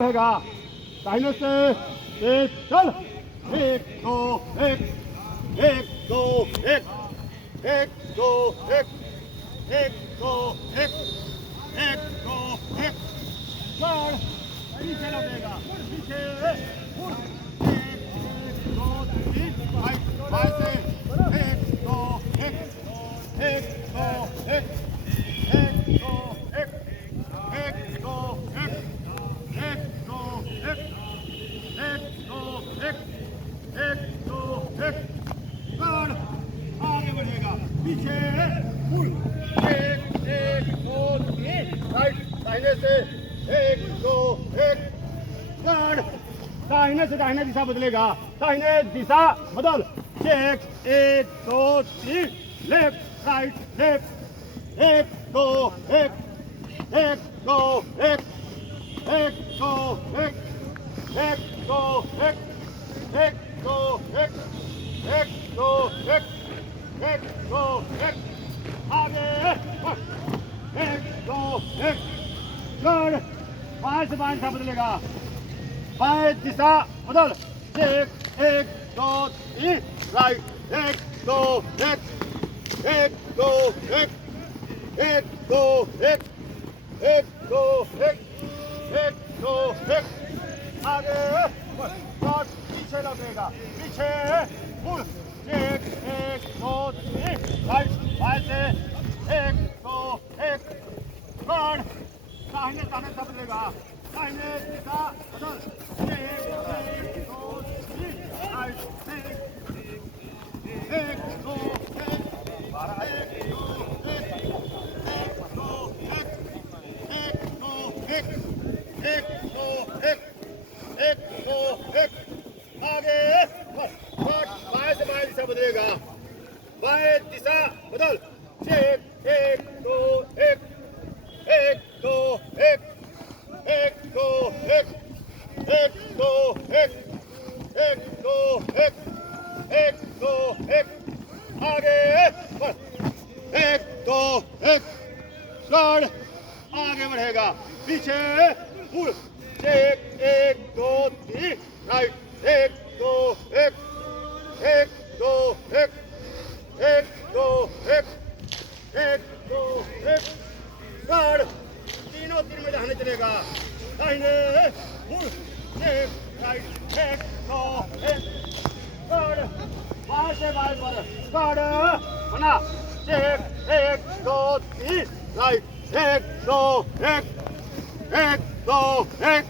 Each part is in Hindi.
रहेगा दाहिने से एक चल एक दो एक एक दो एक एक दो एक एक दो एक एक दो एक चार पीछे लगेगा पीछे एक दो तीन बाई से एक दो एक एक दो एक एक दो एक एक दो एक एक दो एक एक दो एक एक दो एक चार आगे बढ़ेगा पीछे फुल एक एक दो तीन राइट दाहिने से एक दो एक चार दाहिने से दाहिने दिशा बदलेगा दाहिने दिशा बदल एक एक दो तीन लेफ्ट राइट लेफ्ट एक दो एक दो एक एक दो एक दो एक दो एक दो एक दो एक आगे एक दो एक चार बाएं से बाएं दिशा बदलेगा बाएं दिशा बदल एक एक दो तीन राइट एक दो एक दो एक दो एक दो एक दो एक आगे और पीछे लगेगा पीछे फुल एक एक दो तीन राइट बाएं से एक दो एक चार दाहिने दाहिने सब बदलेगा दाहिने दिशा बदल एक दो तीन राइट एक दो एक एक दो एक दो एक दो एक एक दो एक दो एक आगे बाएं से बाएं दिशा बदलेगा बाएं दिशा बदल एक दो एक दो एक दो एक दो एक दो एक दो एक आगे एक दो एक चार आगे बढ़ेगा पीछे फुल एक दो तीन राइट एक दो एक दो एक दो एक दो एक चार तीनों तीन में जाने चलेगा दाहिने फुल एक राइट एक दो एक चार बाएं से बाएं पर चार बना एक दो तीन राइट एक दो एक दो एक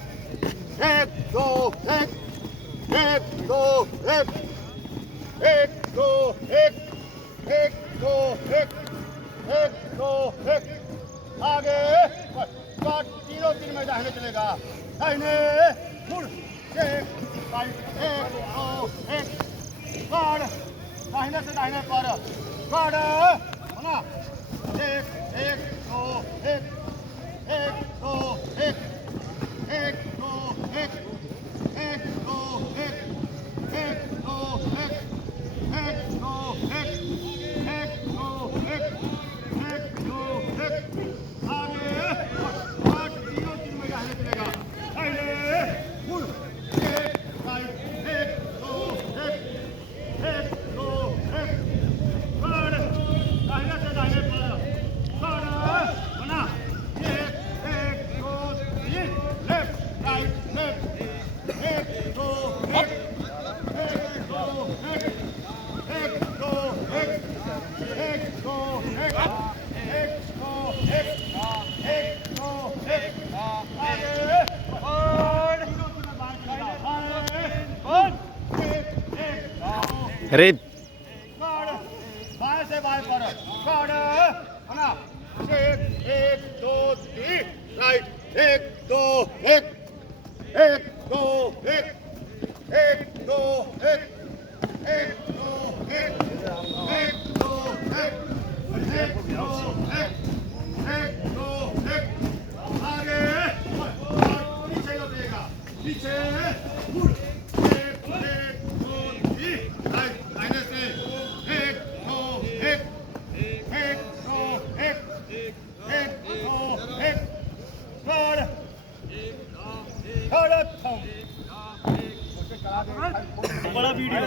दो एक दो एक दो एक दो एक दो एक आगे तीनों तीन में दाहिने चलेगा दाहिने फुल एक दो एक चार दाहिने से दाहिने पर चार बना एक दो एक दो एक दो एक दो एक दो एक दो एक दो एक दो एक आगे तीनों तीन में जाने चलेगा दाहिने फुल एक राइट एक दो एक दो एक चार दाहिने से दाहिने पर चार बना एक दो तीन लेफ्ट राइट लेफ्ट एक दो एक दो एक दो एक दो एक दो एक आगे अरे बाएं से बाएं पर बना एक दो तीन राइट एक दो एक दो एक दो एक दो एक दो एक दो एक आगे पीछे लगेगा पीछे फुल एक दो तीन राइट दाहिने से एक दो एक दो एक दो एक चार बड़ा वीडियो